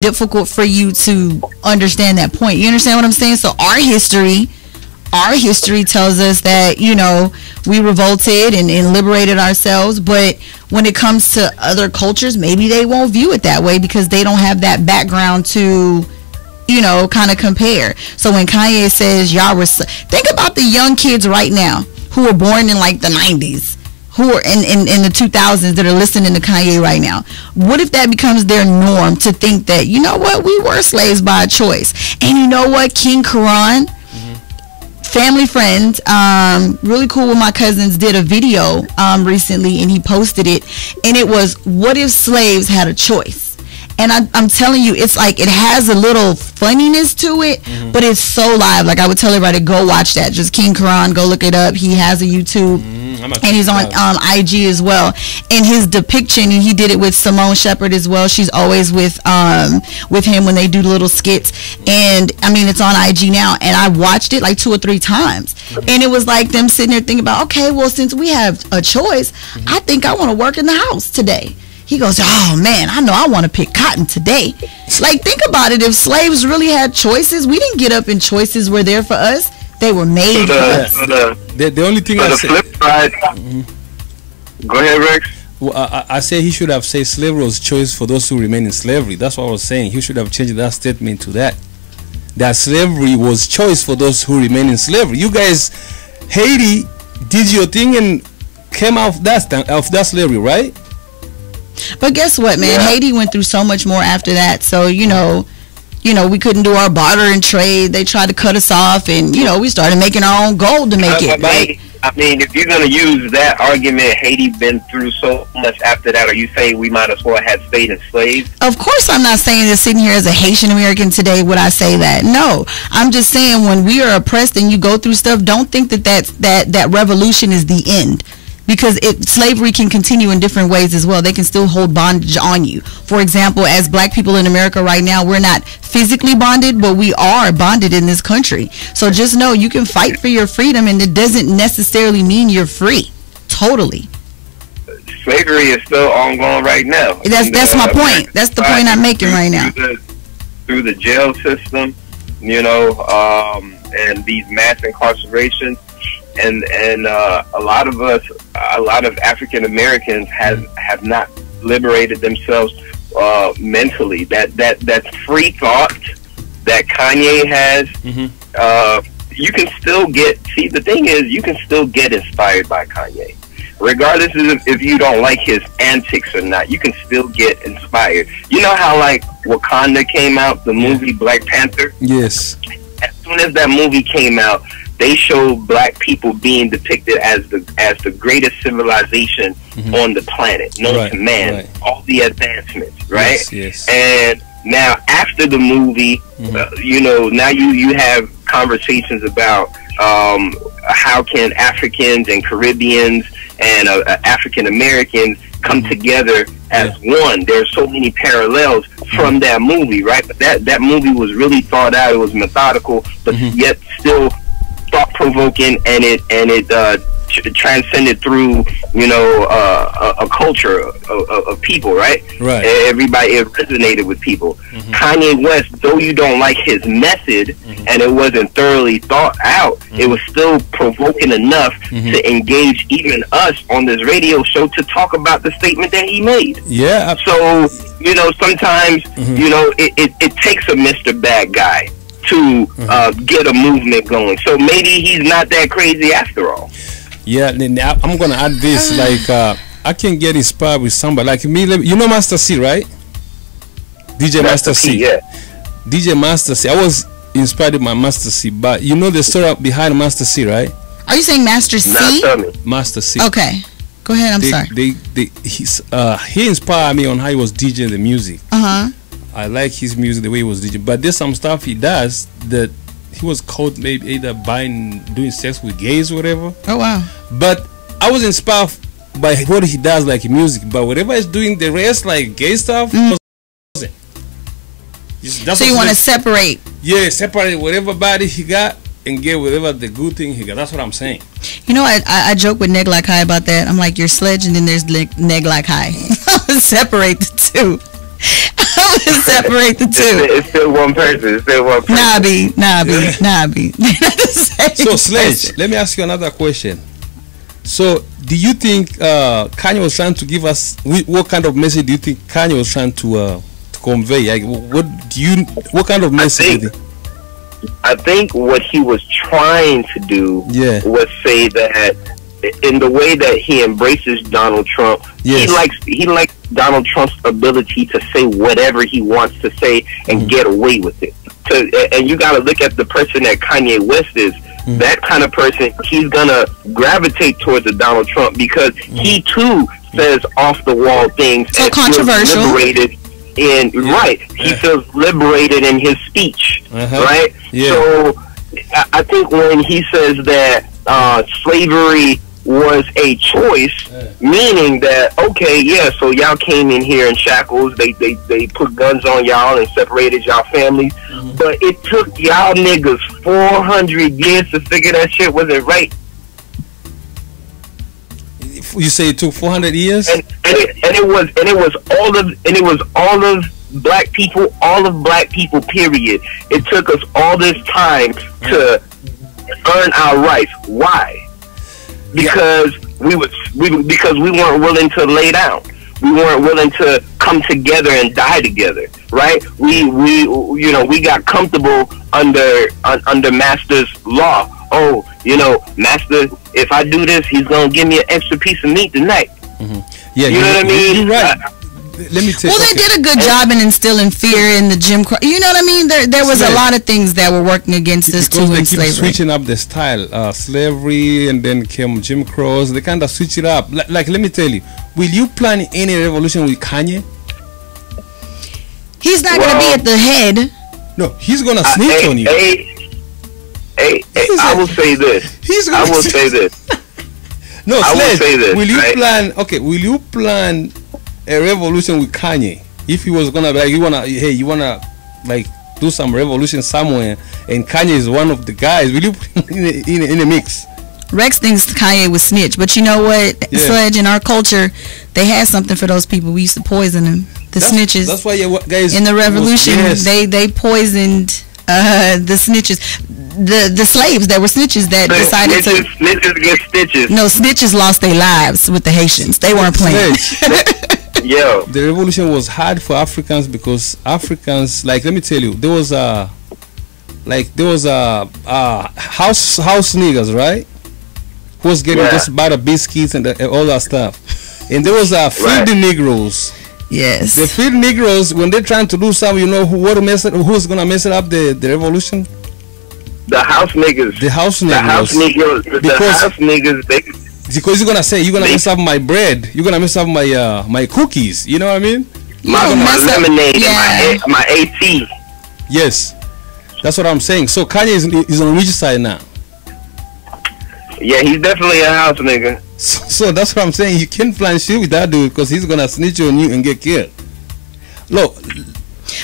difficult for you to understand that point. You understand what I'm saying? So our history tells us that, you know, we revolted and liberated ourselves, but when it comes to other cultures, maybe they won't view it that way because they don't have that background to, you know, kind of compare. So when Kanye says y'all were, think about the young kids right now who were born in like the 90s, who are in the 2000s that are listening to Kanye right now. What if that becomes their norm to think that, you know what, we were slaves by choice? And you know what, King Karan, family friend, really cool with my cousins, did a video recently, and he posted it, and it was, what if slaves had a choice? And I'm telling you, it's like, it has a little funniness to it, but it's so live. Like, I would tell everybody, go watch that. Just King Karan, go look it up. He has a YouTube, and he's on IG as well. And his depiction, and he did it with Simone Shepherd as well. She's always with him when they do little skits. And I mean, it's on IG now, and I watched it like 2 or 3 times. And it was like them sitting there thinking about, okay, well, since we have a choice, I think I want to work in the house today. He goes, oh man, I know I want to pick cotton today. Like, think about it. If slaves really had choices, we didn't get up and choices were there for us. They were made for us. The only thing I said. Flip side. Go ahead, Rex. Well, I say he should have said slavery was choice for those who remain in slavery. That's what I was saying. He should have changed that statement to that. That slavery was choice for those who remain in slavery. You guys, Haiti did your thing and came out of that slavery, right? But guess what, man? Yeah. Haiti went through so much more after that. So, you know, we couldn't do our barter and trade. They tried to cut us off, and, you know, we started making our own gold to make it, right? I mean, if you're going to use that argument, Haiti been through so much after that, are you saying we might as well have stayed enslaved? Of course I'm not saying this sitting here as a Haitian American today would I say that. No, I'm just saying when we are oppressed and you go through stuff, don't think that revolution is the end. Because slavery can continue in different ways as well. They can still hold bondage on you. For example, as black people in America right now, we're not physically bonded, but we are bonded in this country. So just know you can fight for your freedom, and it doesn't necessarily mean you're free. Totally. Slavery is still ongoing right now. That's my point. That's the point I'm making right now. Through the jail system, you know, and these mass incarcerations. And a lot of African Americans have not liberated themselves mentally. That free thought that Kanye has, you can still get. See, the thing is, you can still get inspired by Kanye, regardless of if you don't like his antics or not. You can still get inspired. You know how like Wakanda came out, the movie Black Panther. Yes. As soon as that movie came out, they showed black people being depicted as the greatest civilization on the planet, known to man. All the advancements, right? Yes. And now after the movie, you know, now you have conversations about how can Africans and Caribbeans and African Americans come together as one. There's so many parallels from that movie, right? But that movie was really thought out. It was methodical, but yet still thought-provoking, and it transcended through, you know, a culture of people, right? Right. Everybody, it resonated with people. Kanye West, though you don't like his method, and it wasn't thoroughly thought out, it was still provoking enough to engage even us on this radio show to talk about the statement that he made. Yeah. So, you know, sometimes, you know, it takes a Mr. Bad Guy to get a movement going. So maybe he's not that crazy after all. Yeah, I'm gonna add this. Like, I can get inspired with somebody like me. You know Master C, right? DJ Master C. Yeah. DJ Master C. I was inspired by Master C, but you know the story behind Master C, right? Are you saying Master C? Nah, tell me. Master C. Okay, go ahead. I'm sorry. He inspired me on how he was DJing the music. I like his music, the way he was DJing. But there's some stuff he does that he was caught maybe either doing sex with gays or whatever. Oh wow! But I was inspired by what he does, like music. But whatever he's doing, the rest like gay stuff. So you want to separate? Yeah, separate whatever body he got and get whatever the good thing he got. That's what I'm saying. You know, I joke with Neg Like High about that. I'm like, you're Sledge, and then there's Neg Like High. Separate the two. Separate the two. It's still one person. It's still one person. Nah, be. So, Sledge, let me ask you another question. So, do you think Kanye was trying to give us, what kind of message do you think Kanye was trying to convey? Like, what kind of message? I think what he was trying to do was say that in the way that he embraces Donald Trump, he likes Donald Trump's ability to say whatever he wants to say and get away with it. And you got to look at the person that Kanye West is. That kind of person, he's gonna gravitate towards a Donald Trump because he too says off the wall things. So controversial. Liberated in he feels liberated in his speech, right? So I think when he says that slavery was a choice, meaning that so y'all came in here in shackles, they put guns on y'all and separated y'all families, but it took y'all niggas 400 years to figure that shit wasn't right. You say it took 400 years, and it was all of black people. Period. It took us all this time to earn our rights. Why? Because we weren't willing to lay down. We weren't willing to come together and die together, right? We got comfortable under Master's law. Oh, Master, if I do this, he's gonna give me an extra piece of meat tonight. Yeah, you know what I mean? You're right. Let me tell you. Well, they did a good job in instilling fear in the Jim Crow. You know what I mean? There was a lot of things that were working against us too in slavery. They keep switching up the style, slavery, and then came Jim Crows. They kind of switch it up. Like, let me tell you, will you plan any revolution with Kanye? He's not going to be at the head. No, he's going to snitch on you. I will say this. I will say this. No, I will say this. Will you plan? Okay, will you plan a revolution with Kanye? If he was gonna like, you wanna like do some revolution somewhere, and Kanye is one of the guys, will you put in a mix? Rex thinks Kanye was snitch, but you know what, Sledge, in our culture, they had something for those people. We used to poison them. Snitches. That's why guys in the revolution they poisoned the snitches. The slaves that were snitches that decided snitches get stitches. No, snitches lost their lives with the Haitians. They weren't playing. Yeah. The revolution was hard for Africans because Africans, like, let me tell you, there was a house niggas, right? Who was getting just butter biscuits and all that stuff, and there was feed Negroes. Yes. The feed Negroes, when they're trying to do something, who's gonna mess it up the revolution? The house niggas. The house niggas. The house niggas. Because you're gonna mess up my bread. You're gonna mess up my cookies. You know what I mean? My lemonade and my AT. Yes, that's what I'm saying. So Kanye is on which side now? Yeah, he's definitely a house nigga. So that's what I'm saying. You can't plan shit with that dude because he's gonna snitch on you and get killed. Look.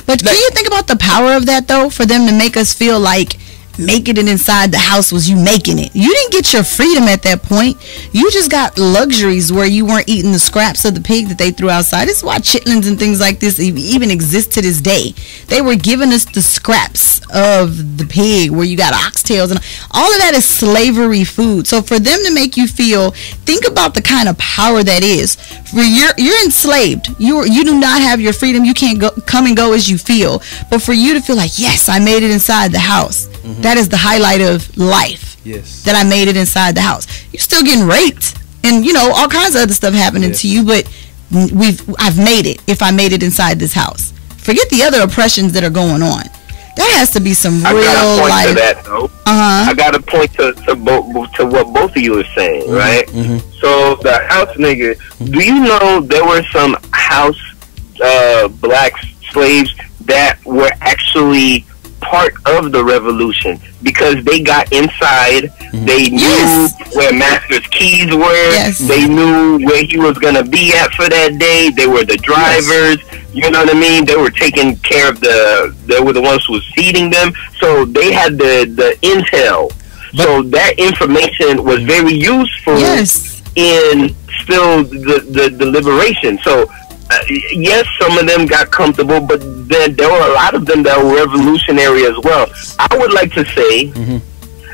But can you think about the power of that though? For them to make us feel like making it inside the house was you making it. You didn't get your freedom at that point. You just got luxuries where you weren't eating the scraps of the pig that they threw outside. This is why chitlins and things like this even exist to this day. They were giving us the scraps of the pig where you got oxtails and all of that is slavery food. So for them to make you feel, think about the kind of power that is. You're enslaved. You do not have your freedom. You can't come and go as you feel. But for you to feel like, yes, I made it inside the house. That is the highlight of life. Yes. That I made it inside the house. You're still getting raped and all kinds of other stuff happening to you, but I've made it if I made it inside this house. Forget the other oppressions that are going on. That has to be some real life. To that, though. I got to point to what both of you are saying, right? So the house nigga, do you know there were some house black slaves that were actually part of the revolution because they got inside, they knew where Master's keys were, they knew where he was going to be at for that day, they were the drivers, you know what I mean, they were taking care of they were the ones who was feeding them, so they had the intel, so that information was very useful in still the liberation. So yes, some of them got comfortable, but then there were a lot of them that were revolutionary as well. I would like to say,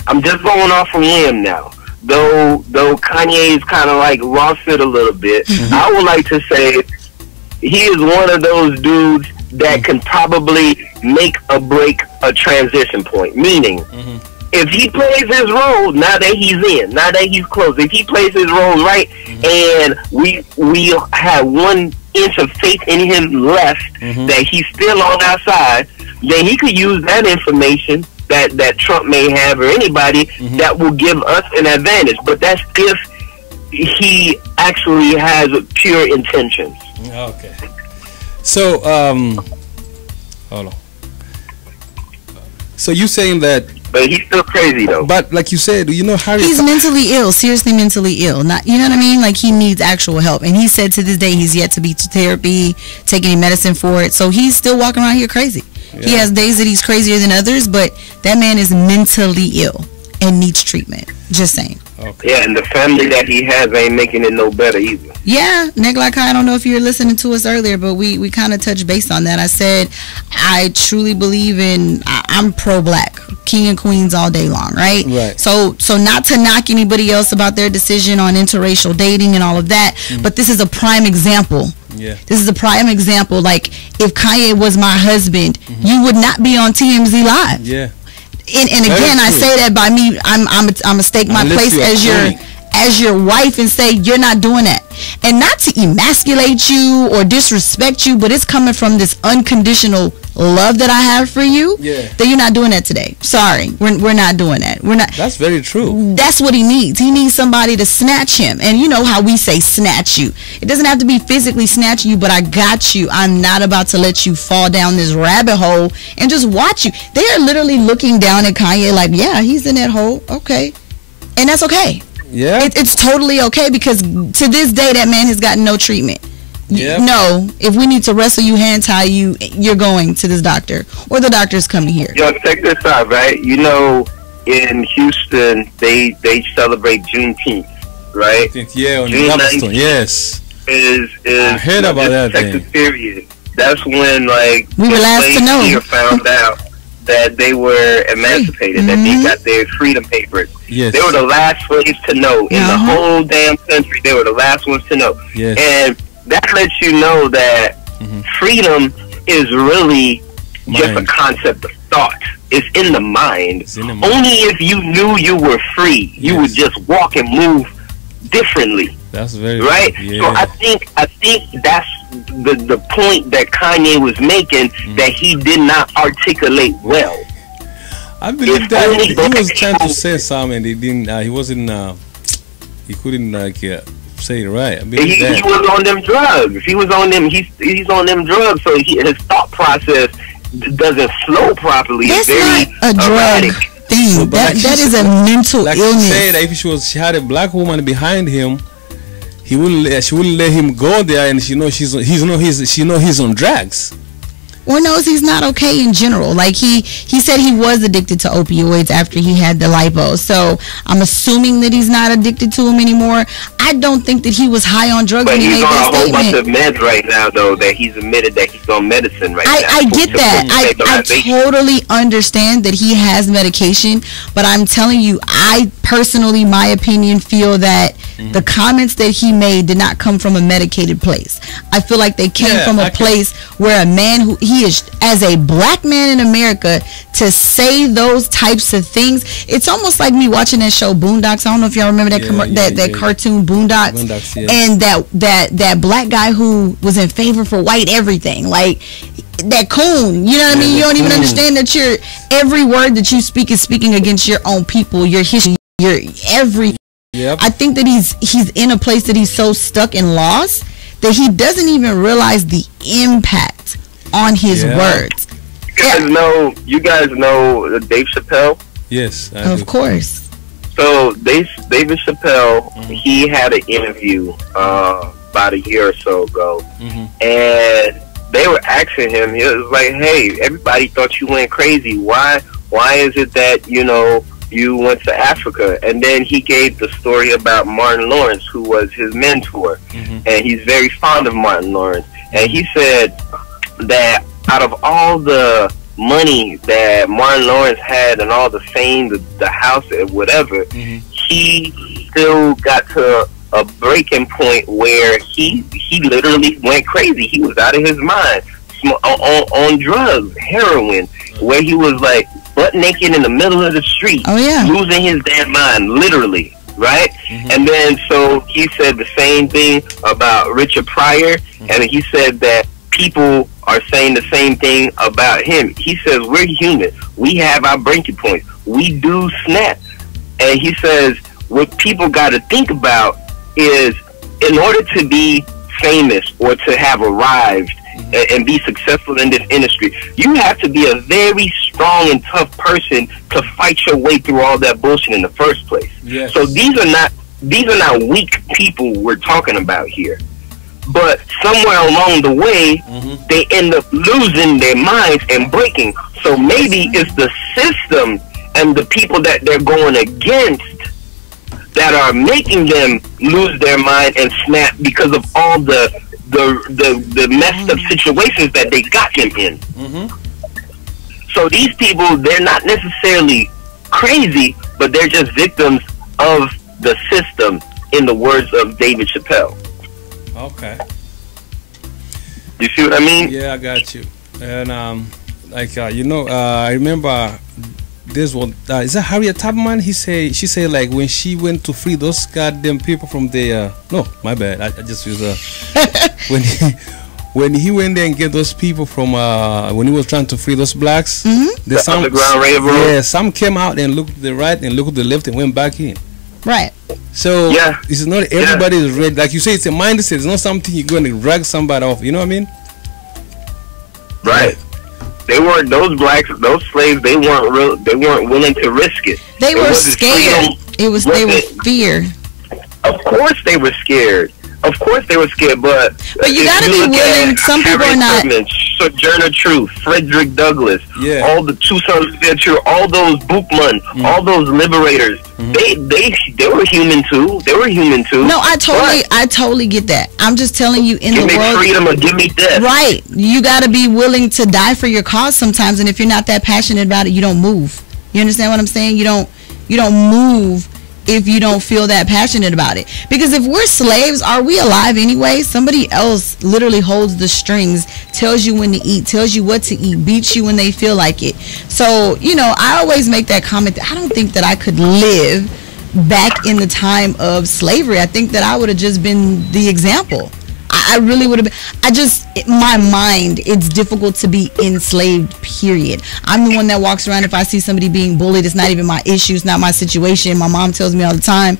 I'm just going off of Liam now. Though Kanye's kind of like lost it a little bit, I would like to say he is one of those dudes that can probably make or break a transition point. Meaning, if he plays his role, now that he's in, now that he's close, if he plays his role right, and we have 1 inch of faith in him left, that he's still on our side, then he could use that information that Trump may have, or anybody, that will give us an advantage. But that's if he actually has pure intentions. Okay. So, hold on. So you saying that? But he's still crazy though. But like you said, you know, Harry. He's mentally ill, seriously mentally ill. Not, you know what I mean? Like, he needs actual help. And he said to this day he's yet to be to therapy, take any medicine for it. So he's still walking around here crazy. Yeah. He has days that he's crazier than others, but that man is mentally ill and needs treatment. Just saying. Okay. Yeah, and the family that he has ain't making it no better either. Yeah, Nick, like, I don't know if you were listening to us earlier, but we kind of touched base on that. I said I truly believe in, I'm pro-black, king and queens all day long, right? Right. So not to knock anybody else about their decision on interracial dating and all of that, but this is a prime example. Yeah. This is a prime example. Like, if Kanye was my husband, you would not be on TMZ Live. Yeah. And again, I say that by me, I'm a stake my place as your wife and say you're not doing that, and not to emasculate you or disrespect you, but it's coming from this unconditional love that I have for you. Yeah. That you're not doing that today. Sorry, we're not doing that. We're not. That's very true. That's what he needs. He needs somebody to snatch him. And you know how we say snatch you. It doesn't have to be physically snatching you, but I got you. I'm not about to let you fall down this rabbit hole and just watch you. They are literally looking down at Kanye like, yeah, he's in that hole. Okay. And that's okay. Yeah. It's totally okay, because to this day that man has gotten no treatment. Yep. No, if we need to wrestle you, hand tie you, you're going to this doctor, or the doctor's coming here. Yo, check this out, right? You know, in Houston, they celebrate Juneteenth, right? Yeah, on June Galveston, yes. Is I heard about that thing. Period. That's when, like, we were last to know. Here found out that they were emancipated, that they got their freedom papers. Yes. They were the last slaves to know in the whole damn country. They were the last ones to know. Yes. And that lets you know that freedom is really just a concept of thought. It's in the mind. Only if you knew you were free, you would just walk and move differently. That's very right. Yeah. So I think that's the point that Kanye was making, that he did not articulate well. I believe that he was trying to say something. He didn't. He wasn't. He couldn't say it right. I believe that. He was on them drugs. He was on them. He's on them drugs. So his thought process doesn't flow properly. That's very not a drug thing. Well, that is a mental illness. She said, if she had a black woman behind him, she wouldn't let him go there, and she knows he's on drugs. Or knows he's not okay in general. Like, he said he was addicted to opioids after he had the lipo. So I'm assuming that he's not addicted to them anymore. I don't think that he was high on drugs when he made that statement. But he's on a whole bunch of meds right now, though, that he's admitted that he's on medicine right now. I get that. I totally understand that he has medication, but I'm telling you, I personally, my opinion, feel that the comments that he made did not come from a medicated place. I feel like they came from a place where a man who he is, as a black man in America, to say those types of things, it's almost like me watching that show Boondocks. I don't know if y'all remember that that cartoon Boondocks, and that black guy who was in favor for white everything, like that coon, you know what I mean? You don't even understand that every word that you speak is speaking against your own people, your history, your everything. Yep. I think that he's in a place that he's so stuck and lost that he doesn't even realize the impact on his words. You guys know Dave Chappelle? Yes, of course. So David Chappelle, he had an interview about a year or so ago, and they were asking him. He was like, "Hey, everybody thought you went crazy. Why is it that you went to Africa?" And then he gave the story about Martin Lawrence, who was his mentor, and he's very fond of Martin Lawrence. and he said that out of all the money that Martin Lawrence had and all the fame, the house and whatever, he still got to a breaking point where he literally went crazy. He was out of his mind on drugs, heroin, where he was like butt naked in the middle of the street, losing his damn mind, literally, right? And then so he said the same thing about Richard Pryor, and he said that people are saying the same thing about him. He says we're human. We have our breaking points. We do snap. And he says what people got to think about is in order to be famous or to have arrived and be successful in this industry, you have to be a very strong and tough person to fight your way through all that bullshit in the first place. Yes. So these are not weak people we're talking about here. But somewhere along the way, they end up losing their minds and breaking. So maybe it's the system and the people that they're going against that are making them lose their mind and snap because of all the messed up situations that they got them in. So these people, they're not necessarily crazy, but they're just victims of the system, in the words of David Chappelle. Okay. You see what I mean? Yeah, I got you. And I remember this one. Is that Harriet Tubman? She said like when she went to free those goddamn people from the no, my bad. I just used when he went there and get those people from when he was trying to free those blacks. The Underground Railroad. Yeah, some came out and looked to the right and looked to the left and went back in. Right. So it's not everybody is ready. Like you say, it's a mindset. It's not something you're going to drag somebody off. You know what I mean? Right. They weren't, those blacks, those slaves. They weren't real. They weren't willing to risk it. They were scared. They were fear. Of course they were scared. But you got to be willing. Some people are not. Sojourner Truth, Frederick Douglass, all the Toussaint Louverture, all those Boukman, all those liberators. They were human too. No, I totally get that. I'm just telling you, in the world, give me freedom or give me death. Right. You got to be willing to die for your cause sometimes, and if you're not that passionate about it, you don't move. You understand what I'm saying? You don't move if you don't feel that passionate about it. Because if we're slaves, are we alive anyway? Somebody else literally holds the strings, tells you when to eat, tells you what to eat, beats you when they feel like it. So, I always make that comment that I don't think that I could live back in the time of slavery. I think that I would have just been the example. I really would have been. My mind, it's difficult to be enslaved, period. I'm the one that walks around. If I see somebody being bullied, it's not even my issue. It's not my situation. My mom tells me all the time,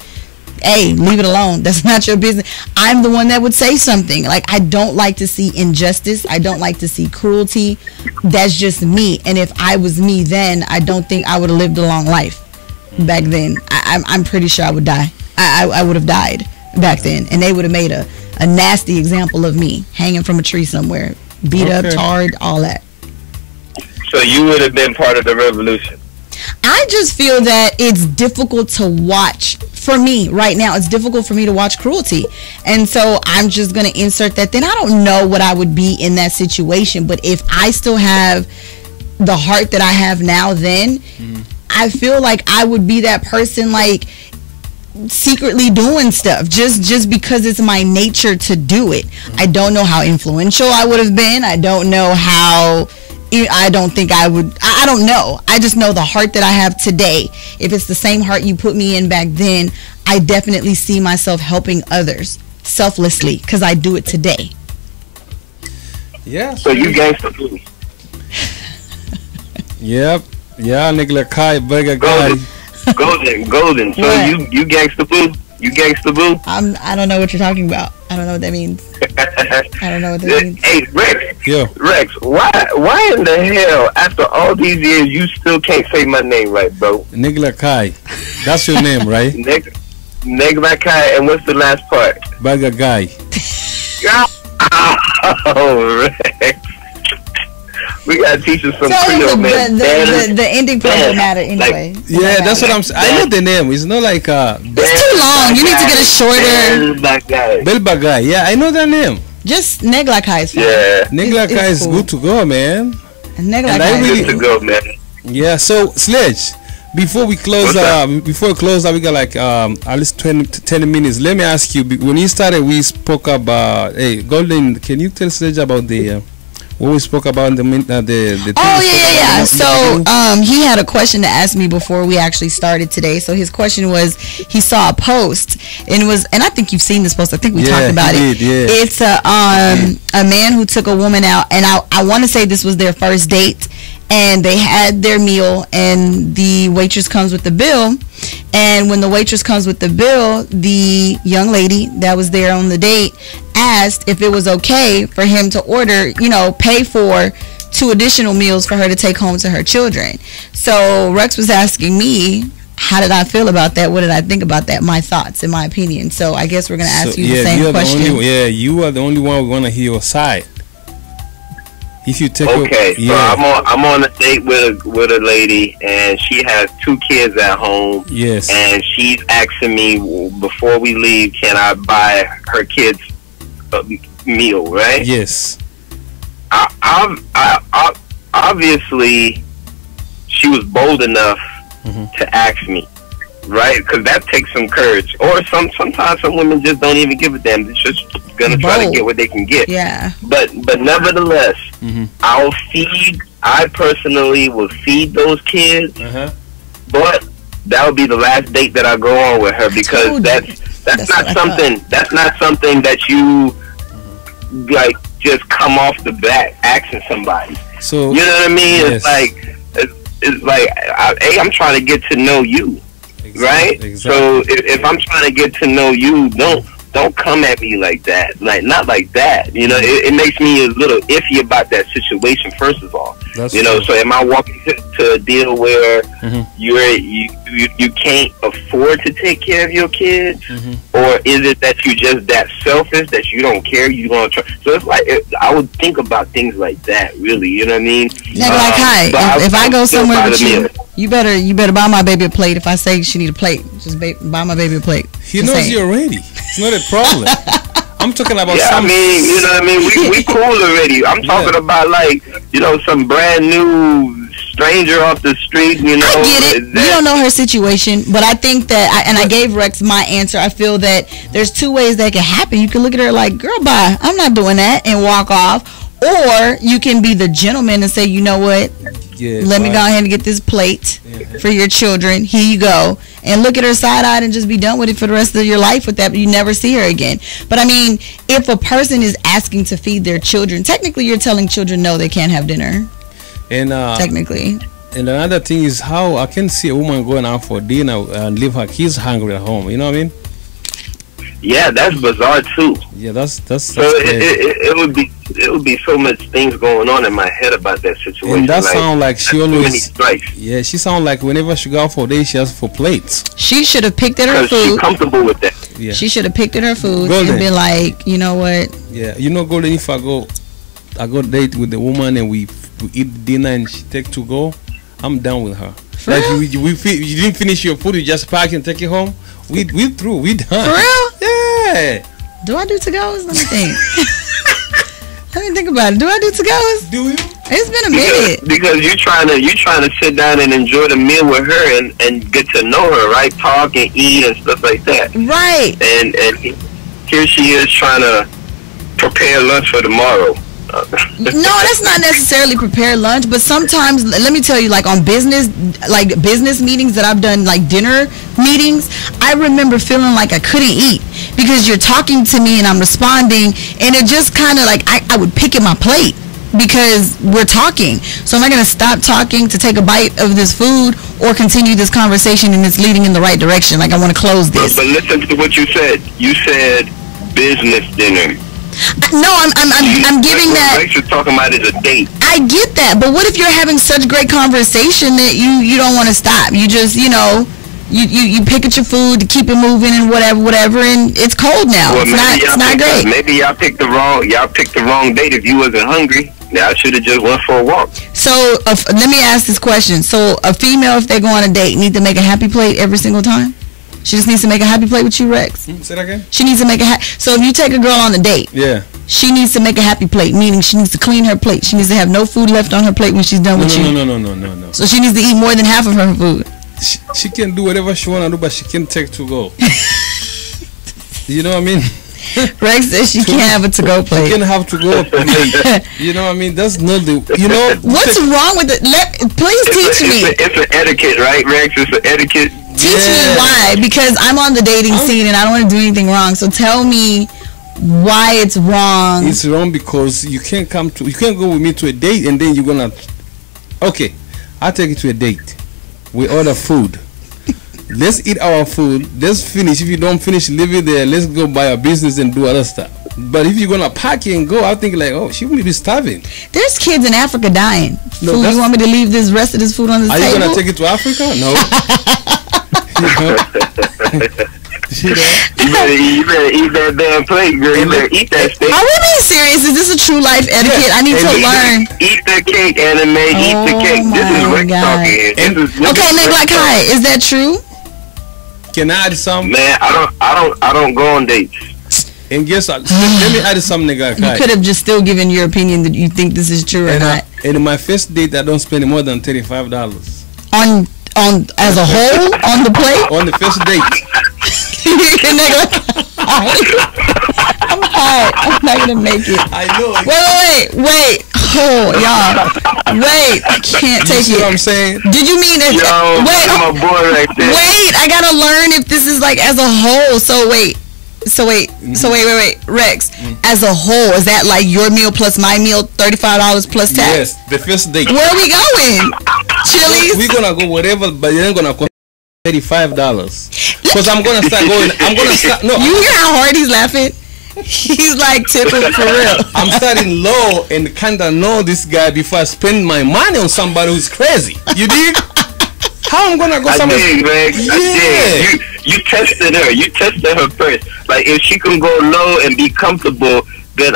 hey, leave it alone. That's not your business. I'm the one that would say something. Like, I don't like to see injustice. I don't like to see cruelty. That's just me. And if I was me then, I don't think I would have lived a long life back then. I'm pretty sure I would die. I would have died back then. And they would have made a nasty example of me hanging from a tree somewhere, beat up, tarred, all that. So you would have been part of the revolution. I just feel that it's difficult to watch. For me right now, it's difficult for me to watch cruelty, and so I'm just going to insert that. Then I don't know what I would be in that situation, but if I still have the heart that I have now, then I feel like I would be that person, like secretly doing stuff just because it's my nature to do it. I don't know how influential I would have been. I don't know how. I don't think I would. I don't know. I just know the heart that I have today. If it's the same heart you put me in back then, I definitely see myself helping others selflessly because I do it today. Yeah. So you gangsta boo. Yep. Yeah, nigga Kai burger guy. Golden. So you gangsta boo? You gangsta boo? I don't know what you're talking about. I don't know what that means. I don't know what that means. Hey, Rex. Yeah. Rex, why in the hell, after all these years, you still can't say my name right, bro? Nigla Kai. That's your name, right? Nigla Kai, and what's the last part? Burger guy. Oh, Rex. We gotta teach us some Creole, man. The ending part doesn't matter anyway. Yeah, that's what I'm saying. I know the name. It's not like it's too long. You need to get a shorter. Bel Bagay. Bel Bagay. Yeah, I know that name. Just Neglakai is fine. Yeah. Neglakai is cool. good to go, man. Neglakai Good to go, man. Yeah. So Sledge, before we close, we got like at least 10 minutes. Let me ask you. When you started, we spoke about. Hey, Golden, can you tell Sledge about the what we spoke about in the Oh yeah. So he had a question to ask me before we actually started today. So his question was, he saw a post and I think you've seen this post. I think we talked about it. It's a man who took a woman out, and I want to say this was their first date, and they had their meal, and the waitress comes with the bill. And when the waitress comes with the bill, the young lady that was there on the date asked if it was okay for him to order, pay for 2 additional meals for her to take home to her children. So Rex was asking me, how did I feel about that? What did I think about that? My thoughts and my opinion. So I guess we're going to ask you the same question. You are the only one we want to hear your side. If you take so I'm on a date with a lady, and she has 2 kids at home. Yes. And she's asking me before we leave, can I buy her kids a meal? Right. Yes. I obviously, she was bold enough to ask me. Right, because that takes some courage. Or sometimes some women just don't even give a damn. They're just gonna try to get what they can get. Yeah. But nevertheless, I personally will feed those kids. But that would be the last date that I go on with her, because that's not something that you like just come off the bat asking somebody. So you know what I mean? Yes. It's like I'm trying to get to know you. Right? Exactly. So if I'm trying to get to know you, don't come at me like that. Like, not like that. It makes me a little iffy about that situation, first of all. That's true. So am I walking to a deal where you can't afford to take care of your kids? Or is it that you just that selfish that you don't care, you gonna try? So it's like, I would think about things like that, really. You know what I mean? If I go somewhere with you, you better buy my baby a plate. If I say she need a plate, just buy my baby a plate. He knows you already. It's not a problem. I'm talking about something. You know what I mean? We cool already. I'm talking about some brand new stranger off the street. I get it. You don't know her situation, but I think that, I gave Rex my answer. I feel that there's 2 ways that can happen. You can look at her like, girl, bye, I'm not doing that, and walk off. Or you can be the gentleman and say, you know what? Let me go ahead and get this plate for your children. Here you go. And look at her side-eyed and just be done with it for the rest of your life with that. But you never see her again. But, I mean, if a person is asking to feed their children, technically you're telling children no, they can't have dinner. And technically. And another thing is how I can see a woman going out for dinner and leave her kids hungry at home. You know what I mean? Yeah, that's bizarre too. Yeah, that's so it would be so much things going on in my head about that situation. And that sounds like she always. Yeah, she sounds like whenever she go out for days, she asks for plates. She should have picked at her food. She's comfortable with that. Yeah. She should have picked at her food and been like, you know what? Yeah, Golden. If I go date with the woman and we eat dinner and she take to go, I'm done with her. For like real? you didn't finish your food, you just pack and take it home. We through. We done. For real? Yeah. Do I do to-goes? Let me think. Let me think about it. Do I do to-goes? Do you? It's been a minute. Because you're trying to sit down and enjoy the meal with her and get to know her, right? Talk and eat and stuff like that. Right. And here she is trying to prepare lunch for tomorrow. No, that's not necessarily prepare lunch, but sometimes, let me tell you, like on business meetings that I've done, like dinner meetings, I remember feeling like I couldn't eat because you're talking to me and I'm responding, and it just kind of like I would pick at my plate because we're talking. So am I going to stop talking to take a bite of this food or continue this conversation and it's leading in the right direction? Like I want to close this. But listen to what you said. You said business dinner. No, I'm giving that. What you're talking about is a date. I get that, but what if you're having such great conversation that you don't want to stop? You just you pick at your food to keep it moving and whatever, and it's cold now. Well, it's not great. Maybe y'all picked the wrong date. If you wasn't hungry, I should have just went for a walk. So let me ask this question: so a female, if they go on a date, need to make a happy plate every single time? She just needs to make a happy plate with you, Rex. Say that again? She needs to make so if you take a girl on a date, yeah, she needs to make a happy plate, meaning she needs to clean her plate. She needs to have no food left on her plate when she's done with you. No. So she needs to eat more than half of her food. She can do whatever she want to do, but she can't take to go. You know what I mean? Rex says she can't have a to-go plate. She can have to go plate. You know what I mean? That's not the. You know. What's wrong with it? Please teach me. It's an etiquette, right, Rex? It's an etiquette. Teach me why, because I'm on the dating scene and I don't want to do anything wrong. So tell me why it's wrong. It's wrong because you can't go with me to a date and then you're gonna. Okay, I'll take you to a date. We order food. Let's eat our food. Let's finish. If you don't finish, leave it there. Let's go buy a business and do other stuff. But if you're gonna pack it and go, I think like, oh, she will be starving. There's kids in Africa dying. No, Food, you want me to leave this rest of this food on the table? Are you gonna take it to Africa? No. You better eat that damn plate, girl. You better eat that steak. Are we being serious? Is this a true life etiquette? Yeah. I need to learn. Eat the cake, anime. Eat the cake. This is what talking. Okay, Nick, like, hi, is that true? Can I add some? Man, I don't go on dates. And guess what? Let me add some, nigga. You could have just still given your opinion that you think this is true or not. And in my first date, I don't spend more than $35 on as a whole on the plate. On the first date. I'm hot. I'm not gonna make it. I know. Wait. Oh, y'all. Wait, I can't take you see it. What I'm saying? Did you mean that? Yo, wait, I'm a boy right there. Wait, I gotta learn if this is like as a whole. So wait, Rex. As a whole, is that like your meal plus my meal, $35 plus tax? Yes, the first date. Where are we going? Chili's? We're gonna go whatever, but it ain't gonna cost $35. Because I'm gonna start going. No. You hear how hard he's laughing? He's like tickled for real. I'm starting low and kinda know this guy before I spend my money on somebody who's crazy. You dig? How I'm gonna go somewhere? I dig, Rex. Yeah. I dig. You tested her. You tested her first. Like if she can go low and be comfortable, then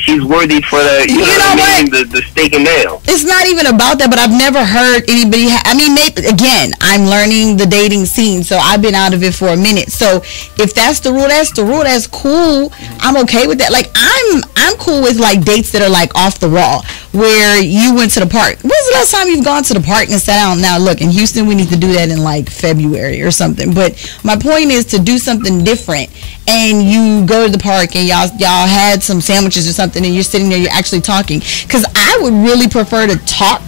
she's worthy for the you know what I mean, the steak and nail. It's not even about that, but I've never heard anybody. Maybe again, I'm learning the dating scene, so I've been out of it for a minute. So if that's the rule, that's the rule. That's cool. I'm okay with that. Like I'm cool with like dates that are like off the wall, where you went to the park. When's the last time you've gone to the park and sat down? Now look, in Houston, we need to do that in like February or something. But my point is to do something different. And you go to the park and y'all had some sandwiches or something and you're sitting there, you're actually talking. Because I would really prefer to talk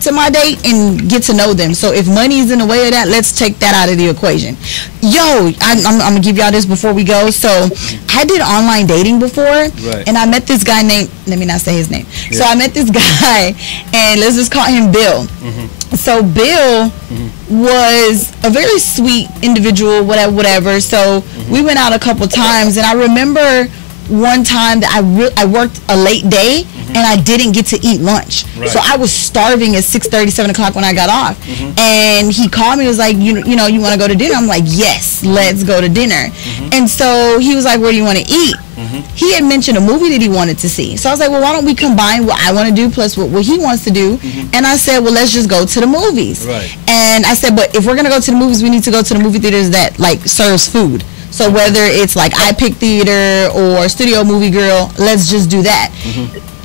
to my date and get to know them. So if money's in the way of that, let's take that out of the equation. Yo, I'm going to give y'all this before we go. So I did online dating before. Right. And I met this guy named, let me not say his name. Yeah. So I met this guy and let's just call him Bill. Mm-hmm. So Bill was a very sweet individual, whatever. So we went out a couple times and I remember one time that I worked a late day and I didn't get to eat lunch. Right. So I was starving at 6:30, 7 o'clock when I got off. And he called me and was like, you know, you want to go to dinner? I'm like, yes, let's go to dinner. And so he was like, where do you want to eat? He had mentioned a movie that he wanted to see. So I was like, well, why don't we combine what I want to do plus what he wants to do? And I said, well, let's just go to the movies. Right. And I said, but if we're going to go to the movies, we need to go to the movie theaters that like serves food. So whether it's like iPick Theater or Studio Movie Girl, let's just do that.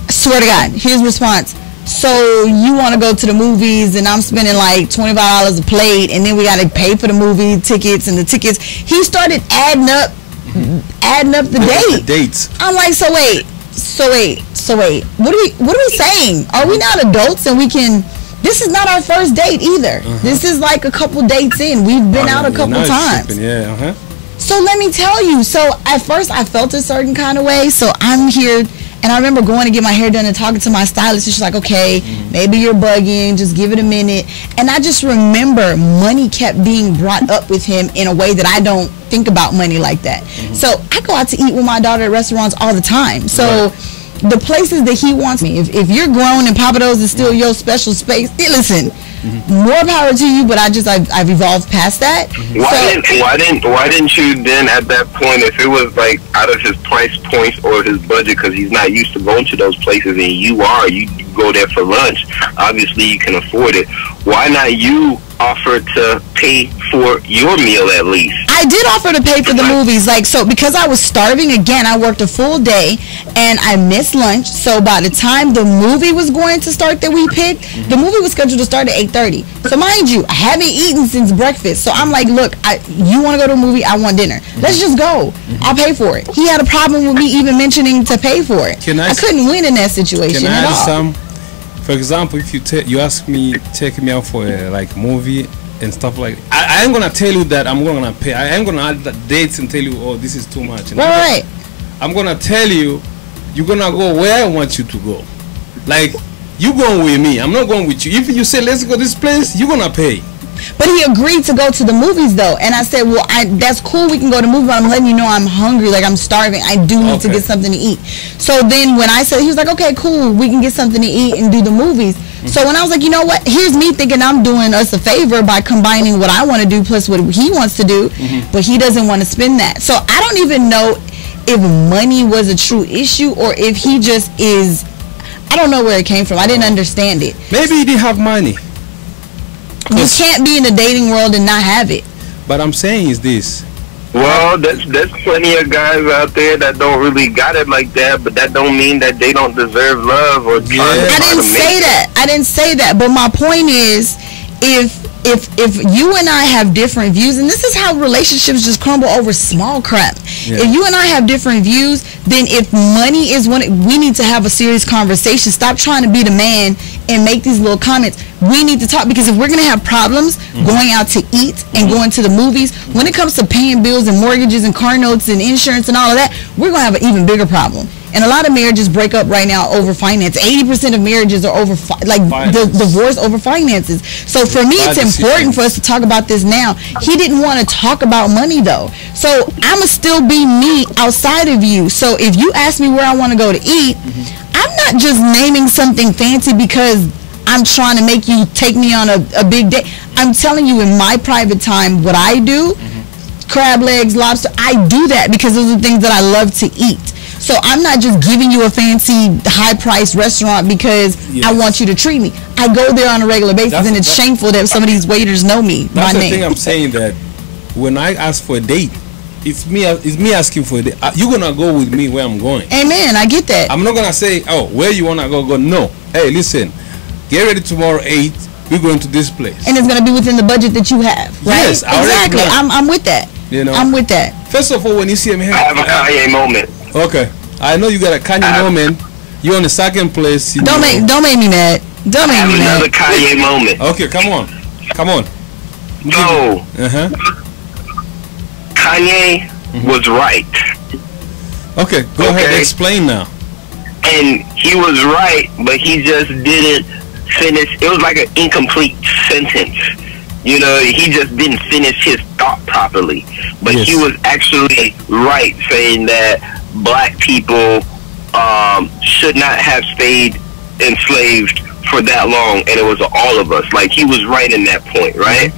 Swear to God, his response. So you want to go to the movies and I'm spending like $25 a plate and then we got to pay for the movie tickets and the tickets. He started adding up the dates. I'm like, so wait. What are we saying? Are we not adults and we can? This is not our first date either. This is like a couple dates in. We've been out a couple times. Yeah. So let me tell you. So at first I felt a certain kind of way. So I'm here. And I remember going to get my hair done and talking to my stylist. And she's like, okay, maybe you're bugging. Just give it a minute. And I just remember money kept being brought up with him in a way that I don't think about money like that. So I go out to eat with my daughter at restaurants all the time. So the places that he wants me, if you're grown and Papados is still your special space, listen, more power to you, but I've evolved past that. Why didn't you then at that point, if it was like out of his price points or his budget, because he's not used to going to those places and you go there for lunch, obviously you can afford it, why not you offer to pay for your meal at least? I did offer to pay for the movies, like, so because I was starving again. I worked a full day and I missed lunch. So by the time the movie was going to start that we picked, the movie was scheduled to start at 8:30. So mind you, I haven't eaten since breakfast. So I'm like, look, you want to go to a movie? I want dinner. Let's just go. I'll pay for it. He had a problem with me even mentioning to pay for it. I couldn't win in that situation at all. For example, if you ask me, take me out for a movie and stuff like that, I ain't gonna tell you that I'm gonna pay. I ain't gonna add the dates and tell you, oh, this is too much. Right. I'm gonna tell you, you're gonna go where I want you to go. Like, you going with me. I'm not going with you. If you say let's go this place, you're gonna pay. But he agreed to go to the movies though, and I said, well, that's cool. We can go to the movie. But I'm letting you know I'm hungry. Like, I'm starving. I do need to get something to eat. So then when I said, he was like, okay, cool. We can get something to eat and do the movies. So when I was like, you know what? Here's me thinking I'm doing us a favor by combining what I want to do plus what he wants to do, but he doesn't want to spend that. So I don't even know if money was a true issue or if he just is. I don't know where it came from. I didn't understand it. Maybe he didn't have money. You can't be in the dating world and not have it. But I'm saying is this. Well, there's plenty of guys out there that don't really got it like that, but that don't mean that they don't deserve love or I didn't say that. I didn't say that. But my point is, if you and I have different views, and this is how relationships just crumble over small crap. Yeah. If you and I have different views, then if money is one, we need to have a serious conversation. Stop trying to be the man and make these little comments. We need to talk, because if we're going to have problems going out to eat and going to the movies, when it comes to paying bills and mortgages and car notes and insurance and all of that, we're going to have an even bigger problem. And a lot of marriages break up right now over finance. 80% of marriages are over, the divorce over finances. So for me, it's important for us to talk about this now. He didn't want to talk about money, though. So I'ma still be me outside of you. So if you ask me where I want to go to eat, I'm not just naming something fancy because I'm trying to make you take me on a big date. I'm telling you in my private time what I do. Crab legs, lobster, I do that because those are things that I love to eat. So I'm not just giving you a fancy, high-priced restaurant because I want you to treat me. I go there on a regular basis, and it's shameful that some of these waiters know me. That's the thing I'm saying, that when I ask for a date, it's me asking for a date. You're gonna go with me where I'm going. Amen. I get that. I'm not gonna say, oh, where you wanna go? No. Hey, listen, get ready tomorrow 8. We're going to this place, and it's gonna be within the budget that you have. Right? Yes, exactly. I'm with that. You know, I'm with that. First of all, when you see him, I have a Kanye moment. Okay, I know you got a Kanye moment. You're on the second place. Don't make me mad. Don't make me mad. Another Kanye moment. Okay, come on. So, Kanye was right. Okay, go ahead. Explain now. And he was right, but he just didn't finish. It was like an incomplete sentence. You know, he just didn't finish his thought properly. But he was actually right, saying that black people should not have stayed enslaved for that long, and it was all of us. Like, he was right in that point, right?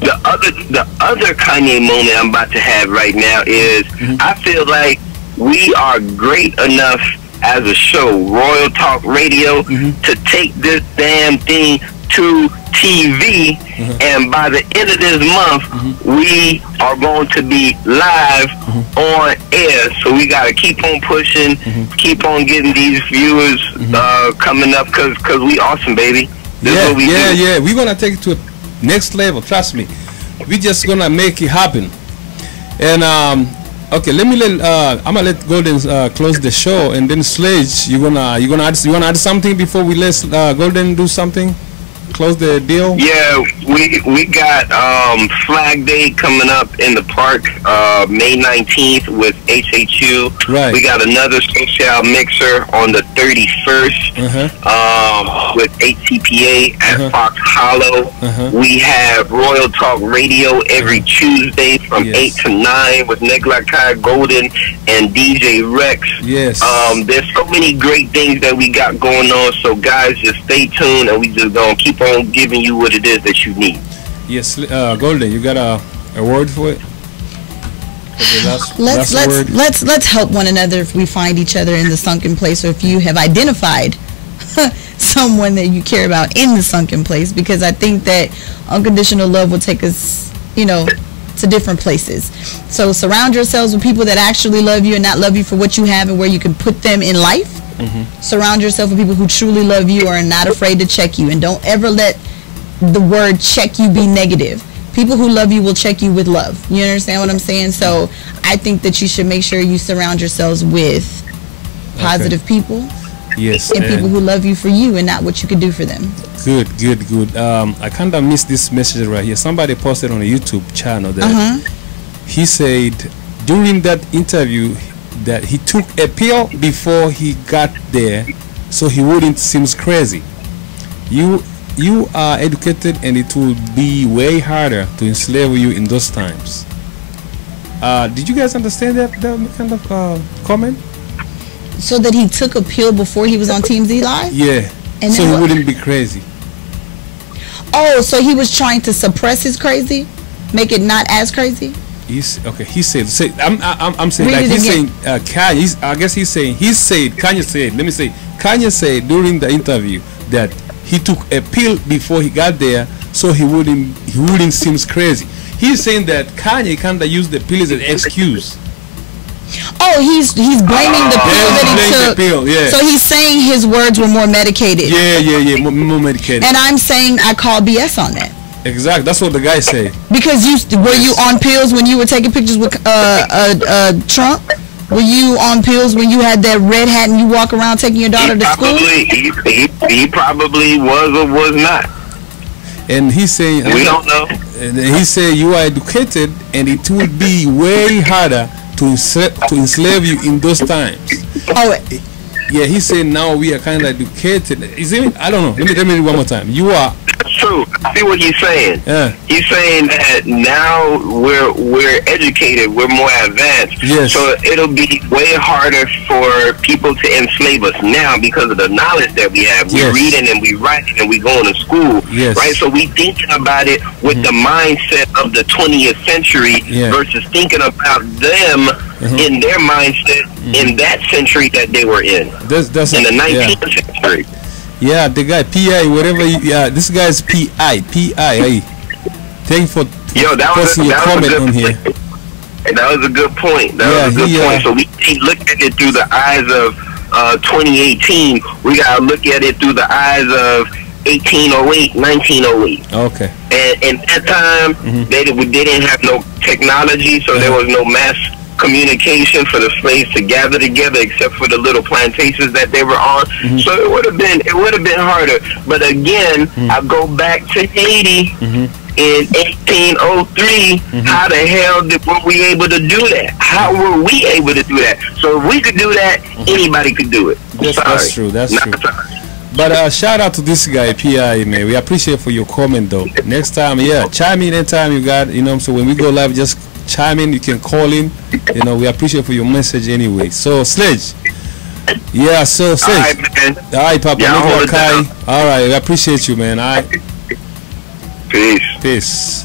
The other Kanye moment I'm about to have right now is I feel like we are great enough as a show, Royal Talk Radio, to take this damn thing to TV, and by the end of this month, we are going to be live on air. So we got to keep on pushing, keep on getting these viewers coming up, because we awesome, baby. This is what we do. Yeah. We're going to take it to a next level, trust me. We just going to make it happen. And okay, I'm gonna let Golden close the show, and then Sledge, you wanna add something before we let Golden do something? Close the deal? Yeah, we got Flag Day coming up in the park, May 19th with HHU. Right. We got another social mixer on the 31st with HCPA at Fox Hollow. We have Royal Talk Radio every Tuesday from 8 to 9 with Neglakai Golden and DJ Rex. Yes. There's so many great things that we got going on, so guys, just stay tuned, and we just gonna keep on giving you what it is that you need. Yes, Golden, you got a word for it? Let's help one another if we find each other in the sunken place, or if you have identified someone that you care about in the sunken place, because I think that unconditional love will take us, to different places. So surround yourselves with people that actually love you and not love you for what you have and where you can put them in life. Surround yourself with people who truly love you or are not afraid to check you, and don't ever let the word check you be negative. People who love you will check you with love. You understand what I'm saying? So I think that you should make sure you surround yourselves with positive people. Yes, and people who love you for you and not what you can do for them. Good. I kind of missed this message right here. Somebody posted on a YouTube channel that he said during that interview that he took a pill before he got there so he wouldn't seem crazy. You are educated, and it will be way harder to enslave you in those times. Did you guys understand that kind of comment? So that he took a pill before he was on Team Z Live? Yeah. And so he wouldn't be crazy. Oh, so he was trying to suppress his crazy? Make it not as crazy? He said, I'm saying, like, he's saying, Kanye, I guess he's saying, Kanye said during the interview that he took a pill before he got there so he wouldn't seem crazy. He's saying that Kanye kind of used the pill as an excuse. Oh, he's blaming the pill that he took. Yeah. So he's saying his words were more medicated. Yeah, more medicated. And I'm saying I call BS on that. Exactly, that's what the guy said. Because were you on pills when you were taking pictures with Trump? Were you on pills when you had that red hat and you walk around taking your daughter to school? He probably was or was not. And he's saying, we don't know. And he said you are educated, and it will be way harder to enslave you in those times. Oh, yeah, he said now we are kind of educated. I don't know. Let me read one more time. You are. That's true. I see what he's saying. Yeah. He's saying that now we're educated, we're more advanced. Yes. So it'll be way harder for people to enslave us now because of the knowledge that we have. We're reading and we writing and we going to school. Yes. Right? So we thinking about it with the mindset of the 20th century versus thinking about them in their mindset in that century that they were in. That's in the 19th century. Yeah, the guy PI, whatever. This guy's PI. Hey, thank you for posting your comment on here. And that was a good point. That was a good point. So we can't look at it through the eyes of 2018. We gotta look at it through the eyes of 1808, 1908. Okay. And at that time, they didn't have no technology, so there was no mass communication for the slaves to gather together, except for the little plantations that they were on. So it would have been harder. But again, I go back to Haiti in 1803. How the hell were we able to do that? How were we able to do that? So if we could do that, anybody could do it. That's true. That's true. But shout out to this guy, PI, man. We appreciate for your comment, though. Next time, chime in anytime you got, so when we go live, just chime in. You can call in. We appreciate for your message anyway. So, Sledge. Yeah, so, Sledge. All right, Papa. All right, we appreciate you, man. All right. Peace. Peace.